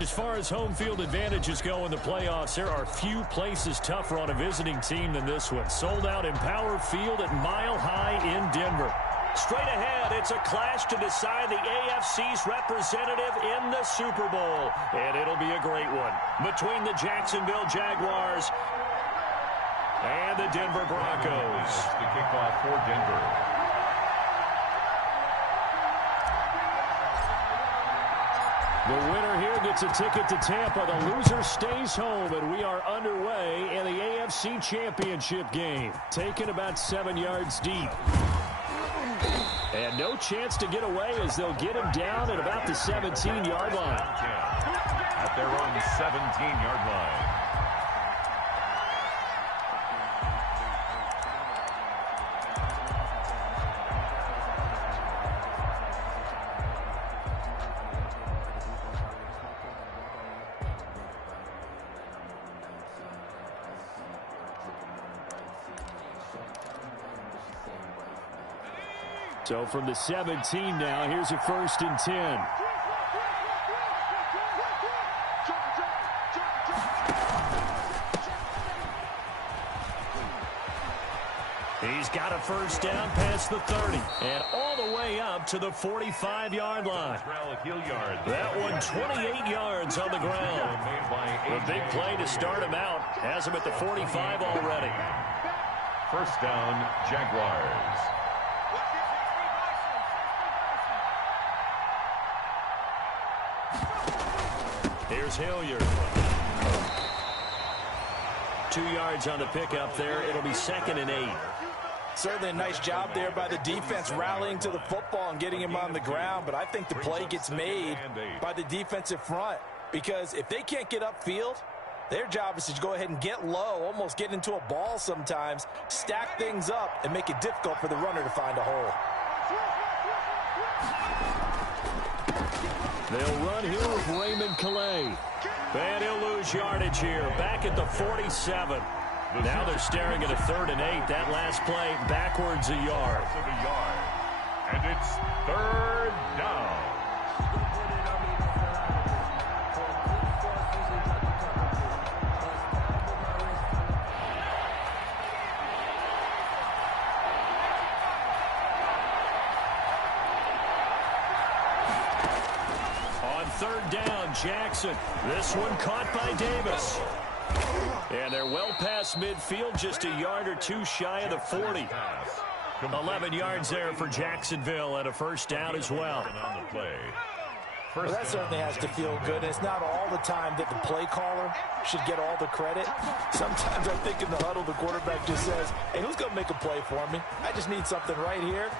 As far as home field advantages go in the playoffs, there are few places tougher on a visiting team than this one. Sold out Empower Field at Mile High in Denver. Straight ahead, it's a clash to decide the AFC's representative in the Super Bowl. And it'll be a great one between the Jacksonville Jaguars and the Denver Broncos. The kickoff for Denver. The winner here gets a ticket to Tampa. The loser stays home, and we are underway in the AFC Championship game. Taken about 7 yards deep. And no chance to get away as they'll get him down at about the 17-yard line. At their own 17-yard line. So from the 17 now, here's a 1st and 10. He's got a first down past the 30 and all the way up to the 45-yard line. That one 28 yards on the ground. The big play to start him out has him at the 45 already. First down, Jaguars. Here's Hilliard. 2 yards on the pickup there. It'll be 2nd and 8. Certainly a nice job there by the defense rallying to the football and getting him on the ground. But I think the play gets made by the defensive front. Because if they can't get upfield, their job is to go ahead and get low, almost get into a ball sometimes, stack things up, and make it difficult for the runner to find a hole. They'll run here with Raymond Calais. And he'll lose yardage here, back at the 47. Now they're staring at a 3rd and 8. That last play backwards a yard. And it's 3rd down. On 3rd down, Jackson. This one caught by Davis. And they're well past midfield, just a yard or two shy of the 40. 11 yards there for Jacksonville and a first down as well. Well, that certainly has to feel good. It's not all the time that the play caller should get all the credit. Sometimes I think in the huddle, the quarterback just says, hey, who's going to make a play for me? I just need something right here.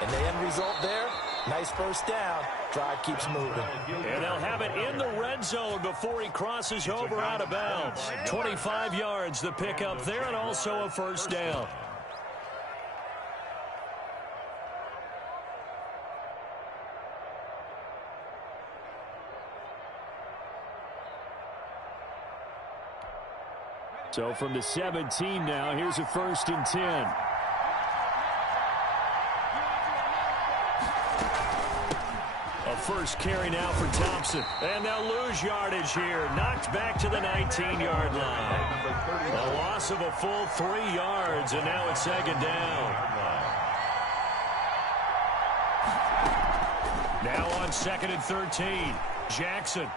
And the end result there, nice first down. Drive keeps moving. And they'll have it in the red zone before he crosses over out of bounds. 25 yards the pickup there, and also a first down. So from the 17 now, here's a 1st and 10. A first carry now for Thompson. And they'll lose yardage here. Knocked back to the 19-yard line. A loss of a full 3 yards, and now it's 2nd down. Now on 2nd and 13. Jackson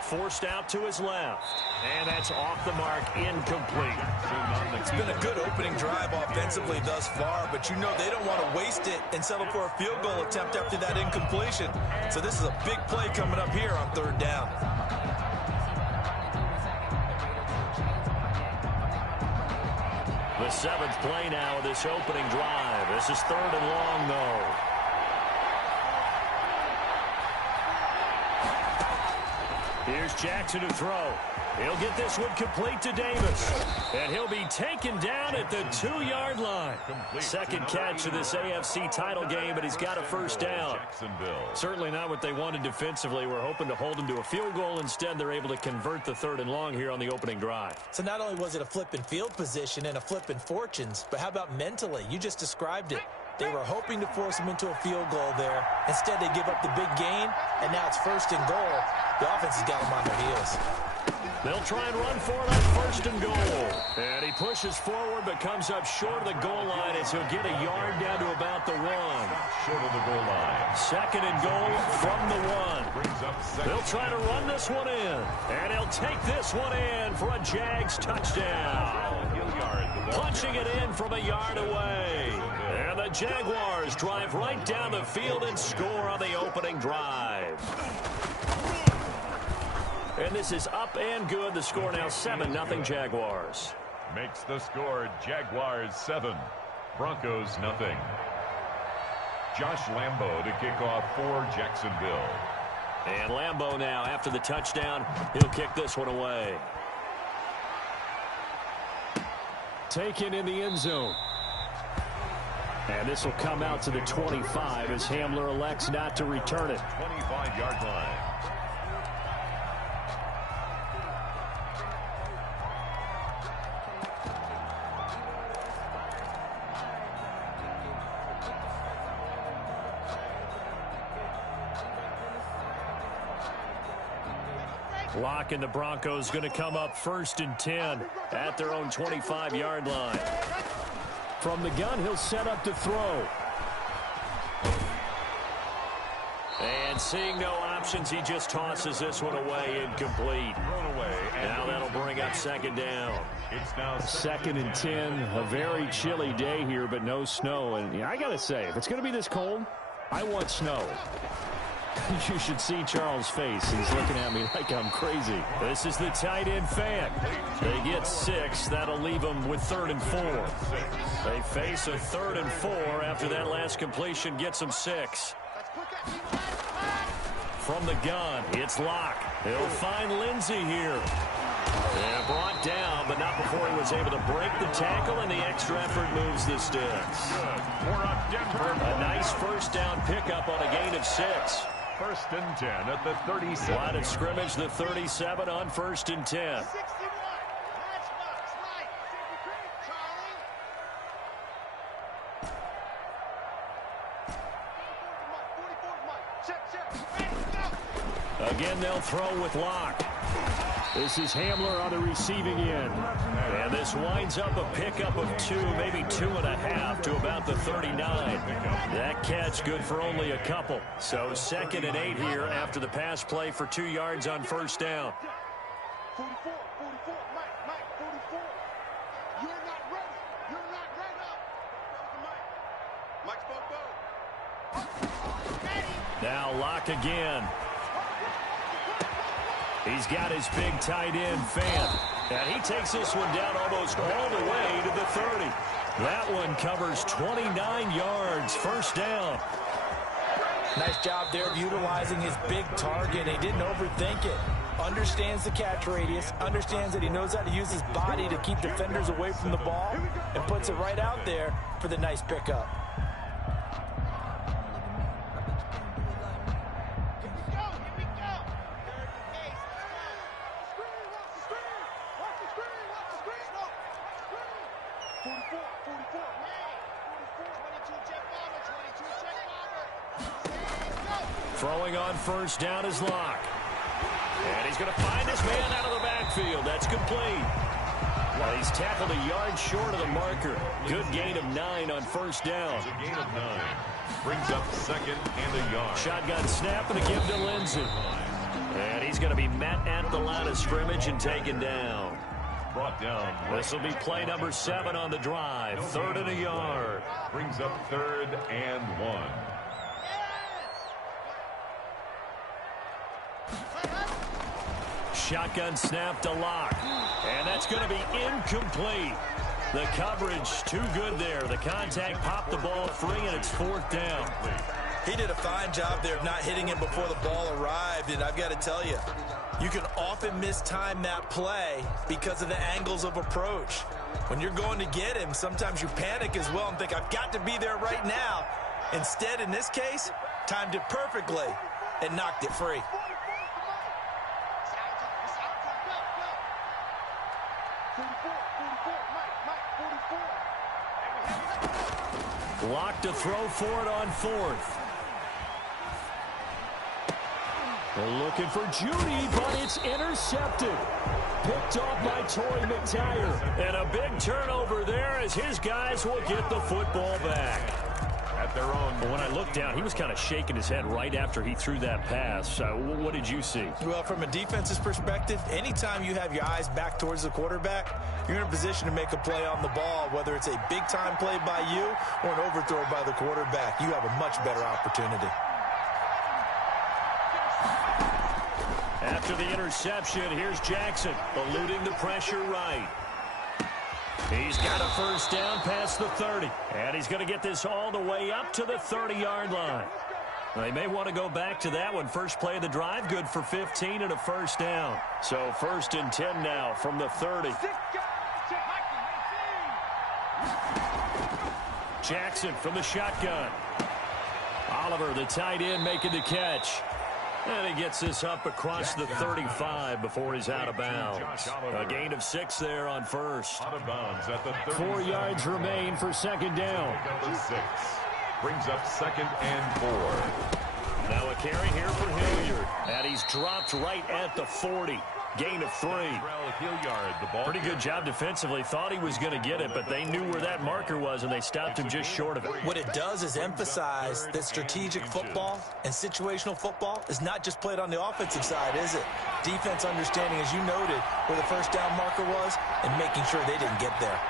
forced out to his left. And that's off the mark, incomplete. It's been a good opening drive offensively thus far, but you know they don't want to waste it and settle for a field goal attempt after that incompletion. So this is a big play coming up here on 3rd down. The 7th play now of this opening drive. This is 3rd and long, though. Here's Jackson to throw. He'll get this one complete to Davis. And he'll be taken down at the 2-yard line. Second catch of this AFC title game, but he's got a first down. Certainly not what they wanted defensively. We're hoping to hold him to a field goal. Instead, they're able to convert the 3rd and long here on the opening drive. So not only was it a flip in field position and a flip in fortunes, but how about mentally? You just described it. They were hoping to force him into a field goal there. Instead, they give up the big gain, and now it's 1st and goal. The offense has got them on their heels. They'll try and run for it on 1st and goal. And he pushes forward but comes up short of the goal line as he'll get a yard down to about the 1. Short of the goal line. 2nd and goal from the 1. They'll try to run this one in. And he'll take this one in for a Jags touchdown. Punching it in from a yard away. And the Jaguars drive right down the field and score on the opening drive. And this is up and good. The score now 7-0 Jaguars. Makes the score Jaguars 7, Broncos 0. Josh Lambo to kick off for Jacksonville. And Lambo now, after the touchdown, he'll kick this one away. Taken in the end zone. And this will come out to the 25 as Hamler elects not to return it. 25-yard line. Lock and the Broncos going to come up 1st and 10 at their own 25-yard line. From the gun, he'll set up to throw. And seeing no options, he just tosses this one away, incomplete. Now that'll bring up 2nd down. It's now 2nd and 10, a very chilly day here, but no snow. And yeah, I got to say, if it's going to be this cold, I want snow. You should see Charles' face. He's looking at me like I'm crazy. This is the tight end fan. They get 6. That'll leave them with 3rd and 4. They face a 3rd and 4 after that last completion gets them 6. From the gun, it's Locke. He'll find Lindsey here. And brought down, but not before he was able to break the tackle, and the extra effort moves the sticks. A nice 1st down pickup on a gain of 6. 1st and 10 at the 37. Line of scrimmage, the 37 on 1st and 10. Again, they'll throw with Locke. This is Hamler on the receiving end. And this winds up a pickup of 2, maybe 2.5 to about the 39. That catch good for only a couple. So 2nd and 8 here after the pass play for 2 yards on 1st down. 44, Mike, 44. You're not ready. You're not ready. Mike, Now Locke again. He's got his big tight end, Fant. And he takes this one down almost all the way to the 30. That one covers 29 yards, 1st down. Nice job there of utilizing his big target. He didn't overthink it. Understands the catch radius, understands that he knows how to use his body to keep defenders away from the ball, and puts it right out there for the nice pickup. Throwing on 1st down is Locke. And he's going to find this man out of the backfield. That's complete. Well, he's tackled a yard short of the marker. Good gain of 9 on 1st down. It's a gain of 9. Brings up 2nd and a yard. Shotgun snap and a give to Lindsey. And he's going to be met at the line of scrimmage and taken down. Brought down. This will be play number 7 on the drive. 3rd and a yard. Brings up 3rd and 1. Shotgun snap to Locke. And that's going to be incomplete. The coverage too good there. The contact popped the ball free, and it's 4th down. He did a fine job there of not hitting him before the ball arrived, and I've got to tell you, you can often mistime that play because of the angles of approach. When you're going to get him, sometimes you panic as well and think, I've got to be there right now. Instead, in this case, timed it perfectly and knocked it free. Locked to throw for it on 4th. They're looking for Judy, but it's intercepted. Picked off by Torrey McTyer. And a big turnover there as his guys will get the football back. At their own. When I looked down, he was kind of shaking his head right after he threw that pass. What did you see? Well, from a defense's perspective, anytime you have your eyes back towards the quarterback, you're in a position to make a play on the ball, whether it's a big-time play by you or an overthrow by the quarterback. You have a much better opportunity. After the interception, here's Jackson, eluding the pressure right. He's got a first down past the 30. And he's going to get this all the way up to the 30-yard line. They may want to go back to that one. First play of the drive, good for 15 and a first down. So 1st and 10 now from the 30. Jackson from the shotgun. Oliver, the tight end, making the catch. And he gets this up across the 35 before he's out of bounds. A gain of 6 there on first. Out of bounds at the 4 yards remain for second down. Number 6 brings up 2nd and 4. Now a carry here for Hilliard. And he's dropped right at the 40. Gain of 3. Hilliard, the ball. Pretty good job defensively. Thought he was going to get it, but they knew where that marker was, and they stopped him just short of it. What it does is emphasize that strategic football and situational football is not just played on the offensive side, is it? Defense understanding, as you noted, where the first down marker was and making sure they didn't get there.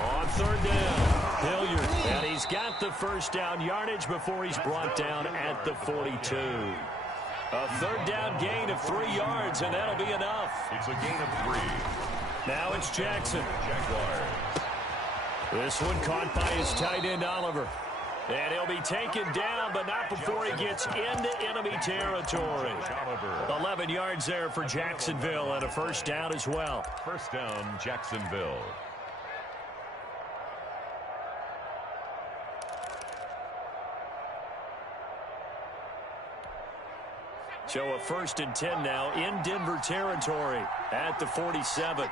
On 3rd down, Hilliard, and he's got the first down yardage before he's brought down at the 42. A 3rd down gain of 3 yards, and that'll be enough. It's a gain of 3. Now it's Jackson. Jaguars. This one caught by his tight end, Oliver. And he'll be taken down, but not before he gets into enemy territory. 11 yards there for Jacksonville, and a first down as well. First down, Jacksonville. So a 1st and 10 now in Denver territory at the 47.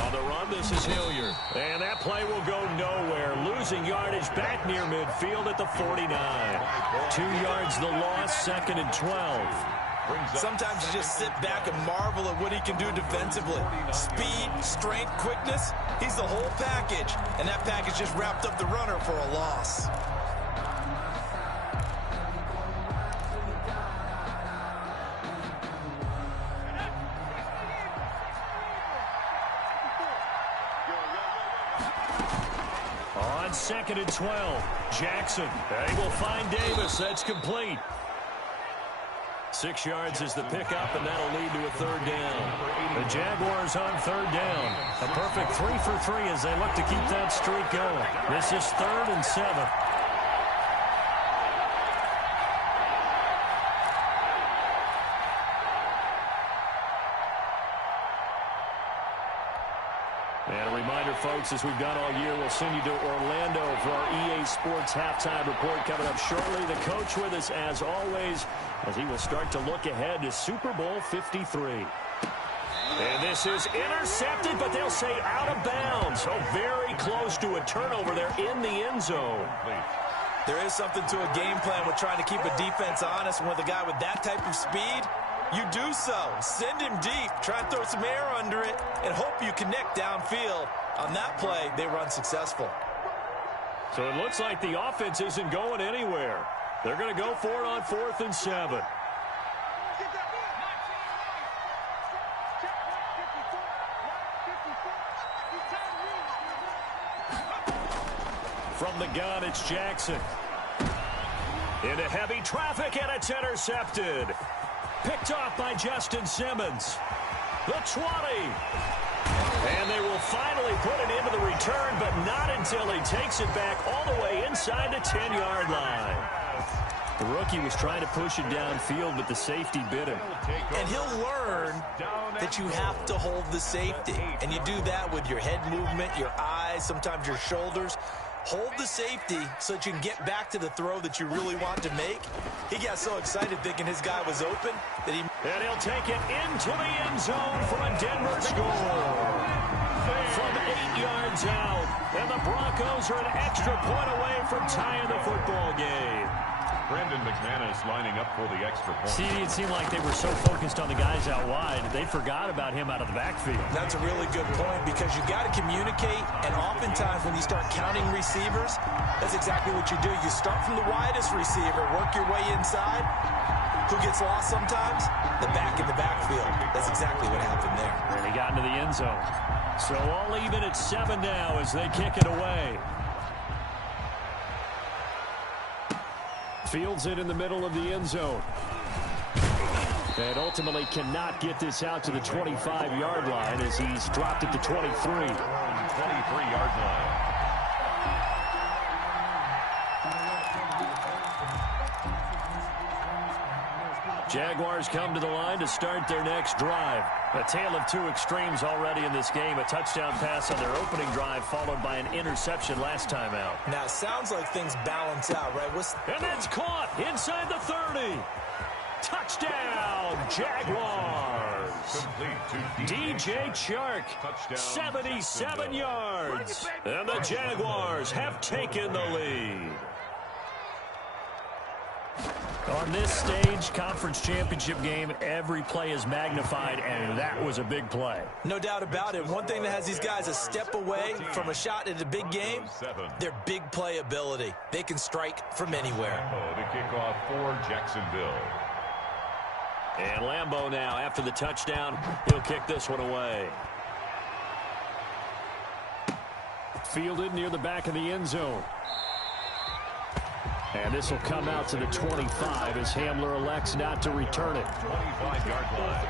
On the run, this is Hilliard. And that play will go nowhere. Losing yardage back near midfield at the 49. 2 yards the loss, 2nd and 12. Sometimes you just sit back and marvel at what he can do defensively. Speed, strength, quickness, he's the whole package. And that package just wrapped up the runner for a loss. On 2nd and 12, Jackson. They will find Davis. That's complete. 6 yards is the pickup, and that'll lead to a 3rd down. The Jaguars on 3rd down. A perfect 3 for 3 as they look to keep that streak going. This is 3rd and 7. And a reminder, folks, as we've done all year, we'll send you to Orlando for our EA Sports halftime report coming up shortly. The coach with us, as always, as he will start to look ahead to Super Bowl 53. And this is intercepted, but they'll say out of bounds. So very close to a turnover there in the end zone. There is something to a game plan with trying to keep a defense honest. And with a guy with that type of speed, you do so. Send him deep. Try and throw some air under it and hope you connect downfield. On that play, they were unsuccessful. So it looks like the offense isn't going anywhere. They're going to go for it on 4th and 7. From the gun, it's Jackson. Into heavy traffic, and it's intercepted. Picked off by Justin Simmons. The 20. And they will finally put it into the return, but not until he takes it back all the way inside the 10-yard line. The rookie was trying to push it downfield, but the safety bit him. And he'll learn that you have to hold the safety. And you do that with your head movement, your eyes, sometimes your shoulders. hold the safety so that you can get back to the throw that you really want to make. He got so excited thinking his guy was open that he... And he'll take it into the end zone for a Denver score. From 8 yards out. And the Broncos are an extra point away from tying the football game. Brandon McManus lining up for the extra point. See, it seemed like they were so focused on the guys out wide, they forgot about him out of the backfield. That's a really good point because you got to communicate, and oftentimes when you start counting receivers, that's exactly what you do. You start from the widest receiver, work your way inside. Who gets lost sometimes? The back in the backfield. That's exactly what happened there. And he got into the end zone. So all even at 7 now as they kick it away. Fields it in the middle of the end zone. And ultimately cannot get this out to the 25-yard line as he's dropped it to 23. 23-yard line. Jaguars come to the line to start their next drive. A tale of two extremes already in this game. A touchdown pass on their opening drive followed by an interception last time out. Now, it sounds like things balance out, right? And that's caught inside the 30. Touchdown, Jaguars. DJ Chark, 77 yards. And the Jaguars have taken the lead. On this stage, conference championship game, every play is magnified, and that was a big play. No doubt about it. One thing that has these guys a step away from a shot at a big game, their big play ability. They can strike from anywhere. The kickoff for Jacksonville. And Lambeau now, after the touchdown, he'll kick this one away. Fielded near the back of the end zone. And this will come out to the 25 as Hamler elects not to return it. 25-yard line.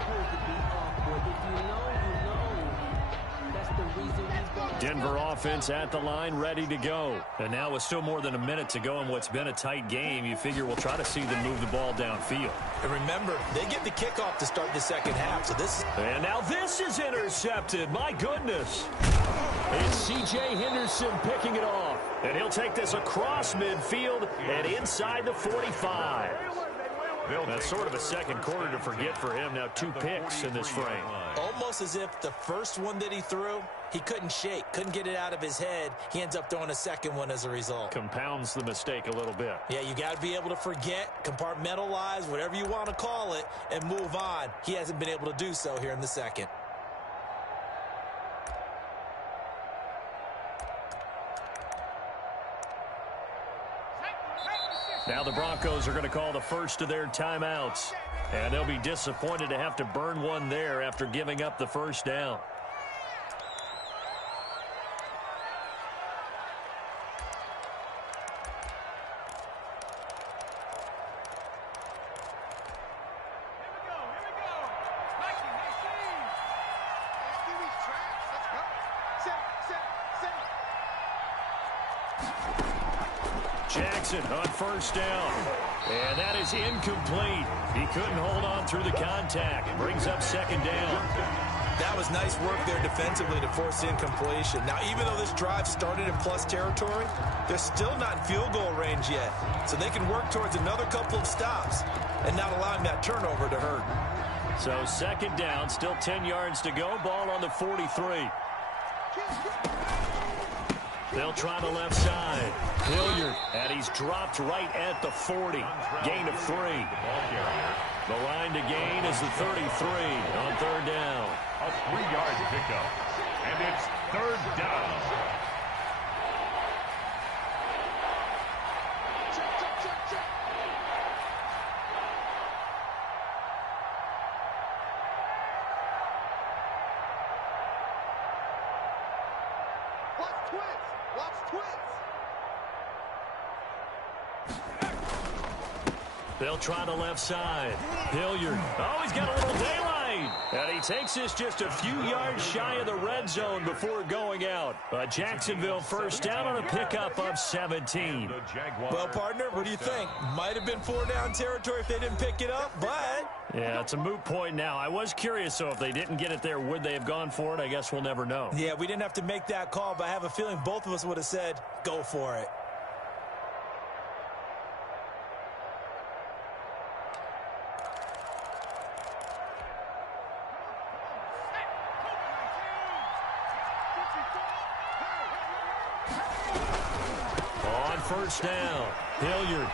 Denver offense at the line, ready to go. And now with still more than a minute to go in what's been a tight game, you figure we'll try to see them move the ball downfield. And remember, they get the kickoff to start the second half. So this. And now this is intercepted. My goodness. It's C.J. Henderson picking it off. And he'll take this across midfield and inside the 45. That's sort of a second quarter to forget for him. Now 2 picks in this frame. Almost as if the first one that he threw, he couldn't shake, couldn't get it out of his head. He ends up throwing a second one as a result. Compounds the mistake a little bit. Yeah, you got to be able to forget, compartmentalize, whatever you want to call it, and move on. He hasn't been able to do so here in the second. Now the Broncos are going to call the first of their timeouts. And they'll be disappointed to have to burn one there after giving up the first down. Jackson on first down. And that is incomplete. He couldn't hold on through the contact. Brings up second down. That was nice work there defensively to force incompletion. Now, even though this drive started in plus territory, they're still not in field goal range yet. So they can work towards another couple of stops and not allowing that turnover to hurt. So second down, still 10 yards to go. Ball on the 43. They'll try the left side. Hilliard, and he's dropped right at the 40. Gain of 3. The line to gain is the 33 on third down. A 3-yard pickup, and it's third down. Watch twins. Watch twins. They'll try the left side. Hilliard. Oh, he's got a little daylight. And he takes this just a few yards shy of the red zone before going out. A Jacksonville first down on a pickup of 17. Well, partner, what do you think? Might have been 4-down territory if they didn't pick it up, but... Yeah, it's a moot point now. I was curious, so if they didn't get it there, would they have gone for it? I guess we'll never know. Yeah, we didn't have to make that call, but I have a feeling both of us would have said, go for it. On first down, Hilliard.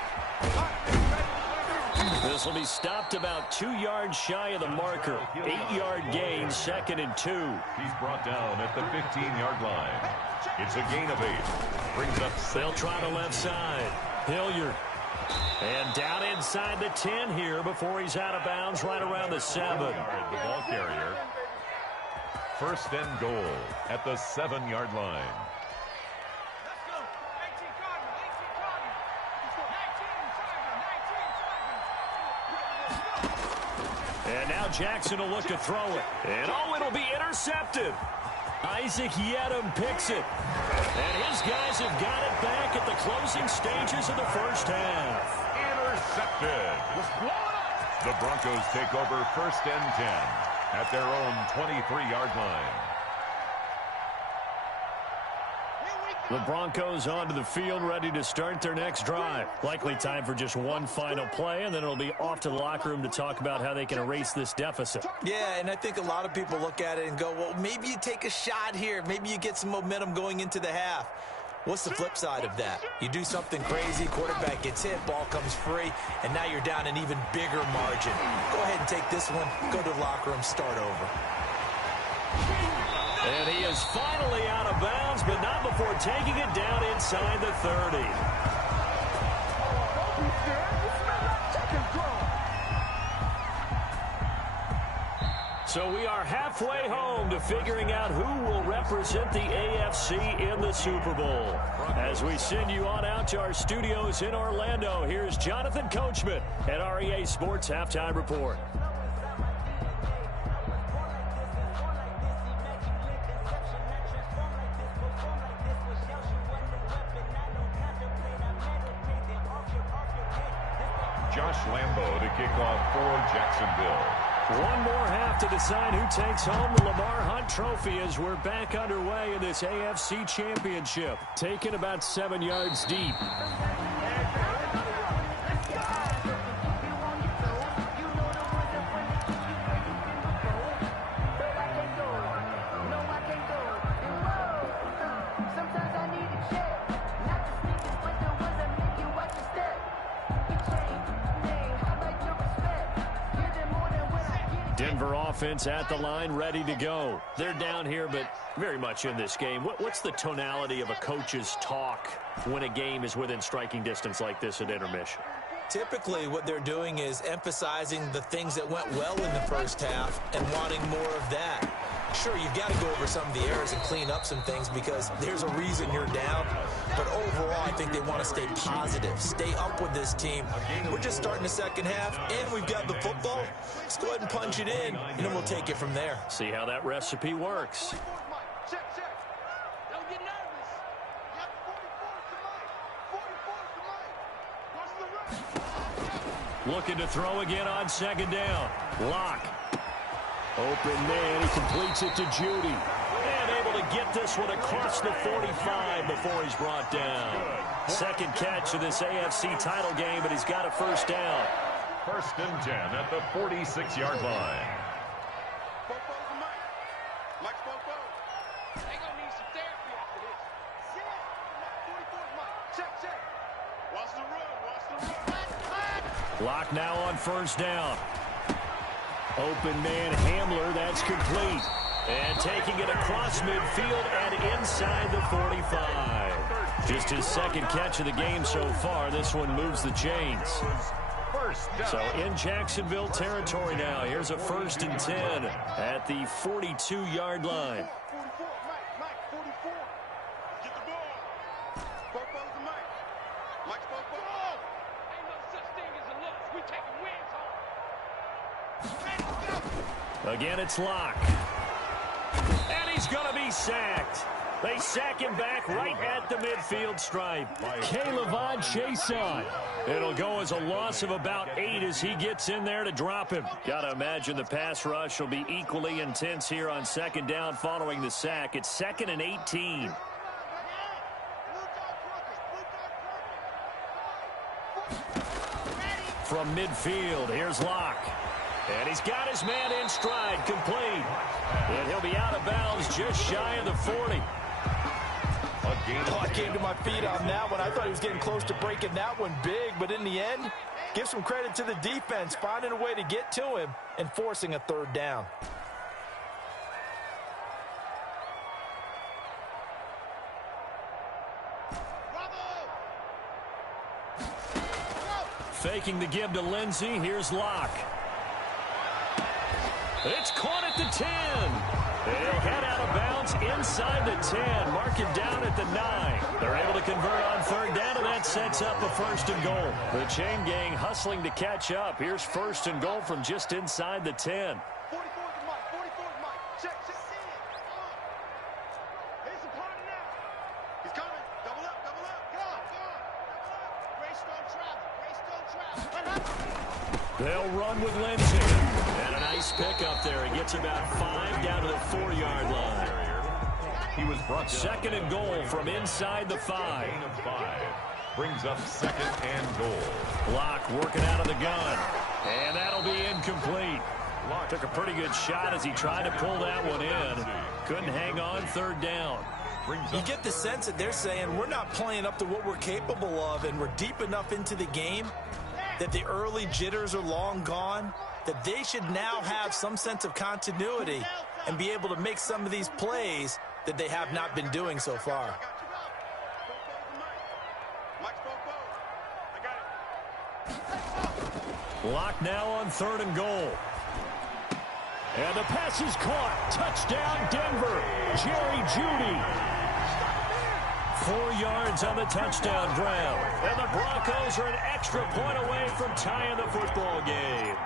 This will be stopped about 2 yards shy of the marker. 8-yard gain, 2nd and 2. He's brought down at the 15-yard line. It's a gain of 8. Brings up. They'll try the left side. Hilliard. And down inside the 10 here before he's out of bounds right around the 7. The ball carrier. First and goal at the 7-yard line. And now Jackson will look to throw it. And oh, it'll be intercepted. Isaac Yedem picks it. And his guys have got it back at the closing stages of the first half. Intercepted. The Broncos take over first and 10 at their own 23-yard line. The Broncos onto the field, ready to start their next drive. Likely time for just one final play, and then it'll be off to the locker room to talk about how they can erase this deficit. Yeah, and I think a lot of people look at it and go, well, maybe you take a shot here. Maybe you get some momentum going into the half. What's the flip side of that? You do something crazy, quarterback gets hit, ball comes free, and now you're down an even bigger margin. Go ahead and take this one, go to the locker room, start over. And he is finally out of bounds, but not before taking it down inside the 30. So we are halfway home to figuring out who will represent the AFC in the Super Bowl. As we send you on out to our studios in Orlando, here's Jonathan Coachman at REA Sports Halftime Report. Josh Lambo to kick off for Jacksonville. One more half to decide who takes home the Lamar Hunt Trophy as we're back underway in this AFC Championship. Taken about 7 yards deep. Denver offense at the line, ready to go. They're down here, but very much in this game. What's the tonality of a coach's talk when a game is within striking distance like this at intermission? Typically, what they're doing is emphasizing the things that went well in the first half and wanting more of that. Sure, you've got to go over some of the errors and clean up some things because there's a reason you're down. But overall, I think they want to stay positive, stay up with this team. We're just starting the second half, and we've got the football. Let's go ahead and punch it in, and then we'll take it from there. See how that recipe works. Check. Don't get nervous. You have 44 tonight. 44 tonight. Watch the run. Looking to throw again on second down. Lock. Open man, he completes it to Judy. And able to get this one across the 45 before he's brought down. Second catch of this AFC title game, but he's got a first down. First and 10 at the 46-yard line. Mike Popo. They gonna need some therapy after this. Yeah. 44's Mike. Check. Watch the run. Lock now on first down. Open man Hamler, that's complete. And taking it across midfield and inside the 45. Just his second catch of the game so far. This one moves the chains. So in Jacksonville territory now. Here's a first and 10 at the 42-yard line. 44. Mike, 44. Get the ball. Popo's the Mike. Mike's Popo. Ain't no such thing as a loss. We taking wins home. Again, it's Locke. And he's going to be sacked. They sack him back right at the midfield stripe. Caleb Chason. It'll go as a loss of about 8 as he gets in there to drop him. Got to imagine the pass rush will be equally intense here on second down following the sack. It's 2nd and 18. From midfield, here's Locke. And he's got his man in stride, complete. And he'll be out of bounds just shy of the 40. I came to my feet on that one. I thought he was getting close to breaking that one big, but in the end, give some credit to the defense, finding a way to get to him and forcing a third down. Faking the give to Lindsey. Here's Locke. It's caught at the 10. They'll head out of bounds inside the 10. Mark it down at the 9. They're able to convert on third down, and that sets up a 1st and goal. The chain gang hustling to catch up. Here's 1st and goal from just inside the 10. 44 is Mike. 44 is Mike. Check. Here's the party now. He's coming. Double up. Go on. Greystone travel. They'll run with Lindsey. And a nice pick up there. He gets about 5 down to the 4-yard line. He was brought down. 2nd and goal from inside the 5. Gain of 5. Brings up 2nd and goal. Locke working out of the gun. And that'll be incomplete. Took a pretty good shot as he tried to pull that one in. Couldn't hang on, 3rd down. You get the sense that they're saying we're not playing up to what we're capable of, and we're deep enough into the game that the early jitters are long gone, that they should now have some sense of continuity and be able to make some of these plays that they have not been doing so far. Locke now on 3rd and goal. And the pass is caught. Touchdown, Denver. Jerry Jeudy. 4 yards on the touchdown grab. And the Broncos are an extra point away from tying the football game.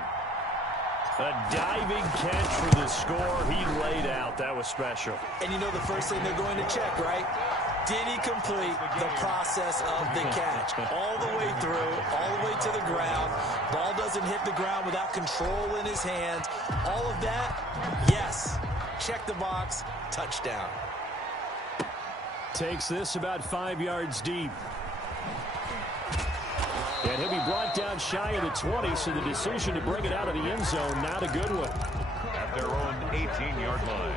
A diving catch for the score. He laid out. That was special. And you know the first thing they're going to check, right? Did he complete the process of the catch? All the way through, all the way to the ground. Ball doesn't hit the ground without control in his hands. All of that, yes. Check the box, touchdown. Takes this about 5 yards deep. And he'll be brought down shy of the 20, so the decision to bring it out of the end zone, not a good one. At their own 18-yard line.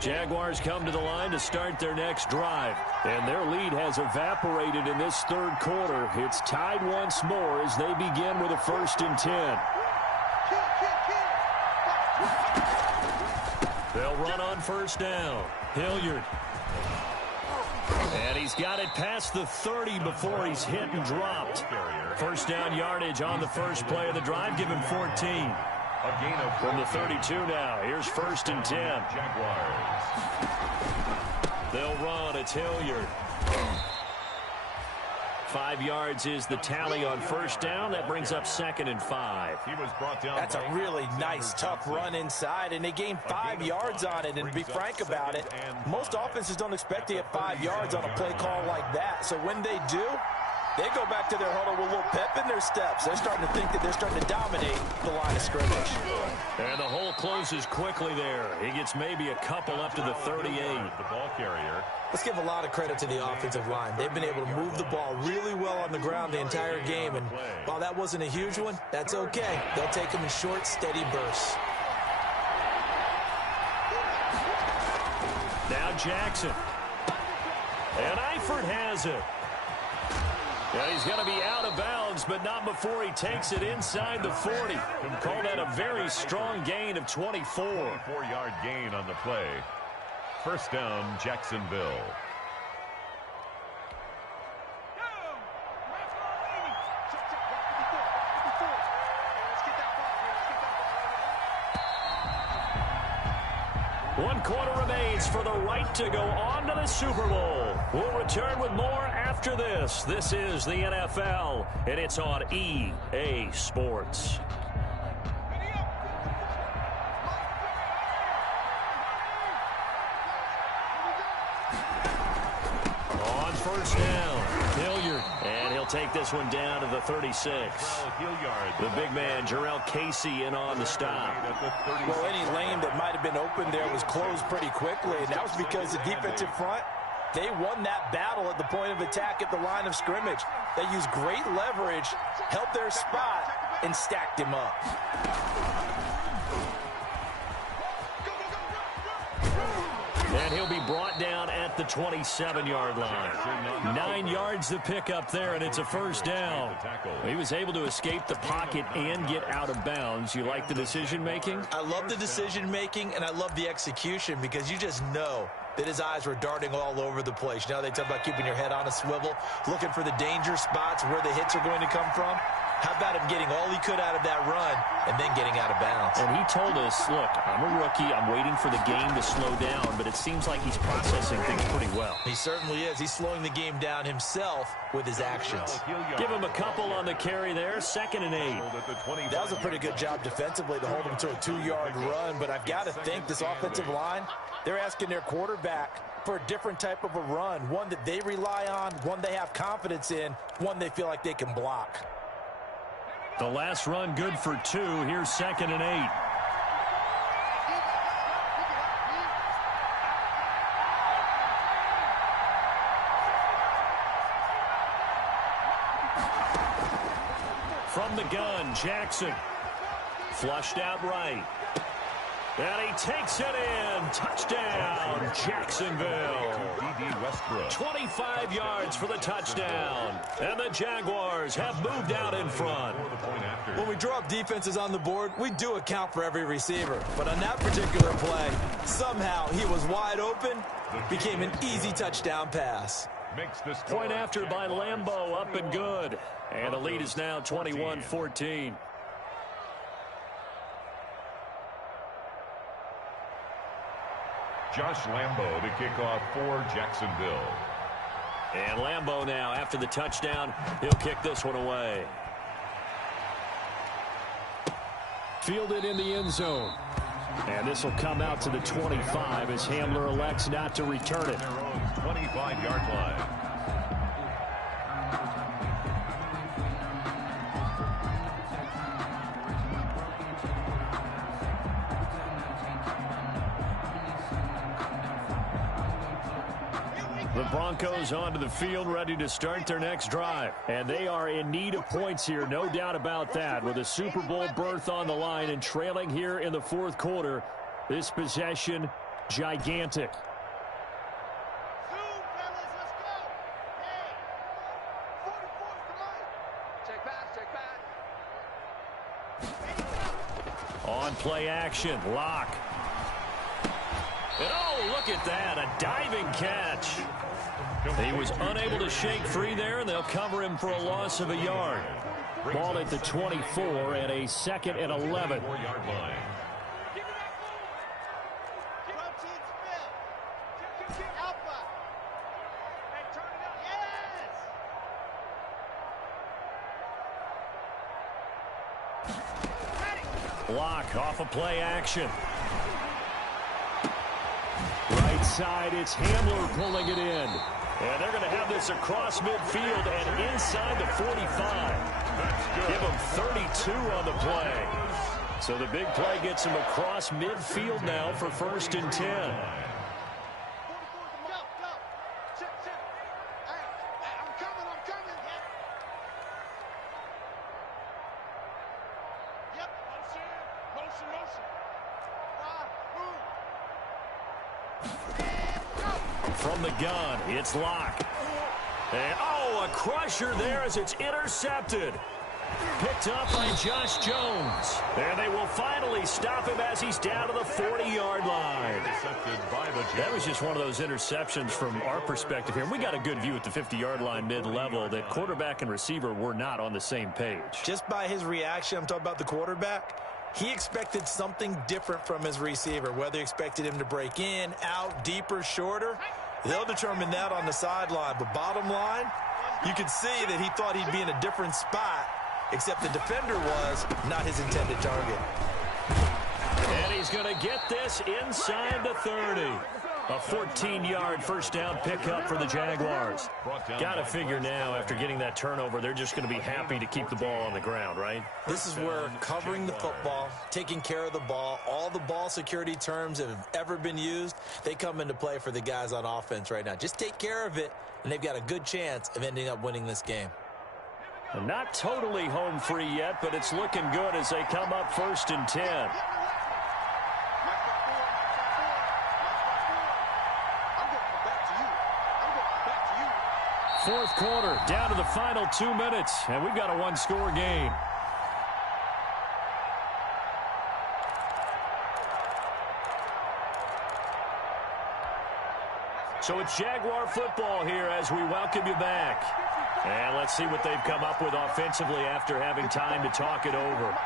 Jaguars come to the line to start their next drive. And their lead has evaporated in this 3rd quarter. It's tied once more as they begin with a 1st and 10. They'll run on 1st down. Hilliard. And he's got it past the 30 before he's hit and dropped. 1st down yardage on the first play of the drive. Give him 14. A gain of from the 32 now. Here's 1st and 10. Jaguars. They'll run. It's Hilliard. 5 yards is the tally on 1st down. That brings up 2nd and 5. He was brought down. That's a really nice, tough run inside, and they gained 5 yards on it. And to be frank about it, most offenses don't expect to get 5 yards on a play call like that. So when they do, they go back to their huddle with a little pep in their steps. They're starting to think that they're starting to dominate the line of scrimmage. And the hole closes quickly there. He gets maybe a couple up to the 38. The ball carrier. Let's give a lot of credit to the offensive line. They've been able to move the ball really well on the ground the entire game. And while that wasn't a huge one, that's okay. They'll take them in short, steady bursts. Now Jackson. And Eifert has it. Yeah, he's going to be out of bounds, but not before he takes it inside the 40. Call that a very strong gain of 24. 4-yard gain on the play. 1st down, Jacksonville. One quarter remains for the right to go on to the Super Bowl. We'll return with more after after this. This is the NFL, and it's on EA Sports. On first down, Hilliard, and he'll take this one down to the 36. The big man, Jarrell Casey, in on the stop. Well, any lane that might have been open there was closed pretty quickly, and that was because the defensive front, they won that battle at the point of attack at the line of scrimmage. They used great leverage, held their spot, and stacked him up. And he'll be brought down at the 27-yard line. 9 yards to pick up there, and it's a first down. He was able to escape the pocket and get out of bounds. You like the decision-making? I love the decision-making, and I love the execution because you just know that his eyes were darting all over the place. You know, they talk about keeping your head on a swivel, looking for the danger spots where the hits are going to come from. How about him getting all he could out of that run and then getting out of bounds? And he told us, look, I'm a rookie. I'm waiting for the game to slow down, but it seems like he's processing things pretty well. He certainly is. He's slowing the game down himself with his actions. Give him a couple on the carry there, 2nd and 8. That was a pretty good job defensively to hold him to a 2-yard run, but I've got to think this offensive line, they're asking their quarterback for a different type of a run, one that they rely on, one they have confidence in, one they feel like they can block. The last run good for 2. Here's 2nd and 8. From the gun, Jackson. Flushed out right. And he takes it in. Touchdown, Jacksonville. 25 yards for the touchdown. And the Jaguars have moved out in front. When we draw up defenses on the board, we do account for every receiver. But on that particular play, somehow he was wide open, became an easy touchdown pass. Point after by Lambeau, up and good. And the lead is now 21-14. Josh Lambeau to kick off for Jacksonville. And Lambeau now, after the touchdown, he'll kick this one away. Fielded in the end zone. And this will come out to the 25 as Hamler elects not to return it. 25-yard line. The Broncos onto the field, ready to start their next drive. And they are in need of points here, no doubt about that. With a Super Bowl berth on the line and trailing here in the 4th quarter, this possession, gigantic. On play action, Locke. And oh, look at that, a diving catch. He was unable to shake free there, and they'll cover him for a loss of a yard. Ball at the 24 and a 2nd and 11. Block off a play action. Right side, it's Hamler pulling it in. And they're going to have this across midfield and inside the 45. Give them 32 on the play. So the big play gets him across midfield now for 1st and 10. From the gun, it's Locke. And, oh, a crusher there as it's intercepted. Picked up by Josh Jones. And they will finally stop him as he's down to the 40-yard line. That was just one of those interceptions from our perspective here. And we got a good view at the 50-yard line mid-level that quarterback and receiver were not on the same page. Just by his reaction, I'm talking about the quarterback, he expected something different from his receiver, whether he expected him to break in, out, deeper, shorter. They'll determine that on the sideline. But bottom line, You could see that he thought he'd be in a different spot, except the defender was not his intended target. And he's going to get this inside the 30. A 14-yard first down pickup for the Jaguars. Got to figure now, after getting that turnover, they're just going to be happy to keep the ball on the ground, right? This is where covering the football, taking care of the ball, all the ball security terms that have ever been used, they come into play for the guys on offense right now. Just take care of it, and they've got a good chance of ending up winning this game. Not totally home free yet, but it's looking good as they come up 1st and 10. Fourth quarter, down to the final 2 minutes, and we've got a one-score game. So it's Jaguar football here as we welcome you back. And let's see what they've come up with offensively after having time to talk it over.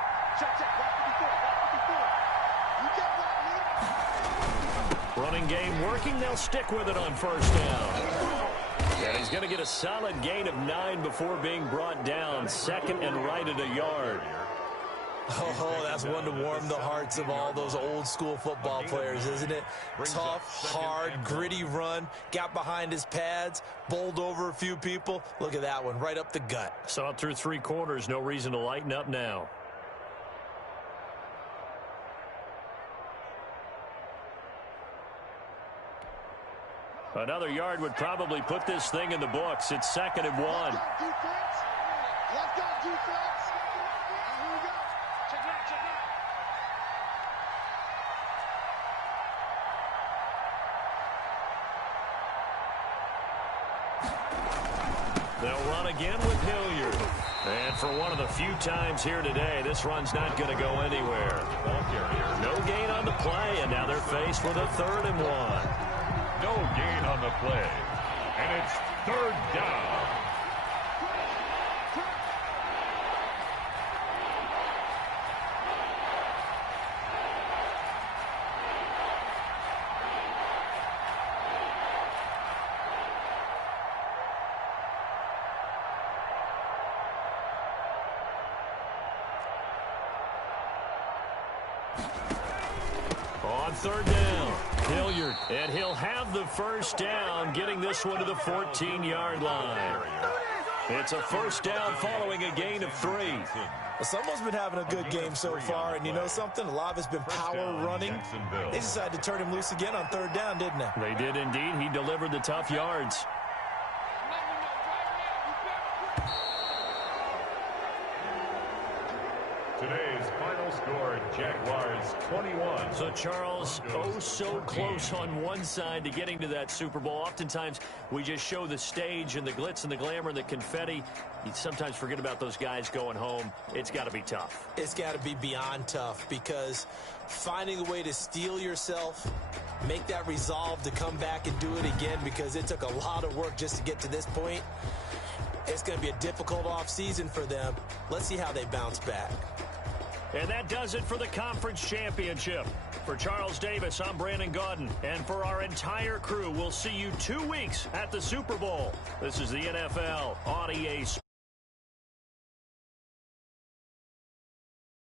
Running game working. They'll stick with it on first down. And he's going to get a solid gain of 9 before being brought down. 2nd and right at a yard. Oh, that's one to warm the hearts of all those old-school football players, isn't it? Tough, hard, gritty run. Got behind his pads, bowled over a few people. Look at that one, right up the gut. Saw it through 3 quarters. No reason to lighten up now. Another yard would probably put this thing in the books. It's 2nd and 1. Left out defense. Here we go. Check it out, check it out. They'll run again with Hilliard. And for one of the few times here today, this run's not going to go anywhere. No gain on the play, and now they're faced with a 3rd and 1. No gain on the play. And it's 3rd down. On 3rd down, Hilliard, and he'll have the first down, getting this one to the 14-yard line. It's a first down following a gain of 3. Well, someone's been having a good game so far, and you know something? A lot of it's been power running. They decided to turn him loose again on 3rd down, didn't they? They did indeed. He delivered the tough yards. Today's final score, Jaguars 21. So, Charles, oh so close on one side to getting to that Super Bowl. Oftentimes, we just show the stage and the glitz and the glamour and the confetti. You sometimes forget about those guys going home. It's got to be tough. It's got to be beyond tough, because finding a way to steel yourself, make that resolve to come back and do it again, because it took a lot of work just to get to this point. It's going to be a difficult offseason for them. Let's see how they bounce back. And that does it for the conference championship. For Charles Davis, I'm Brandon Gaudin. And for our entire crew, we'll see you 2 weeks at the Super Bowl. This is the NFL on EA Sports.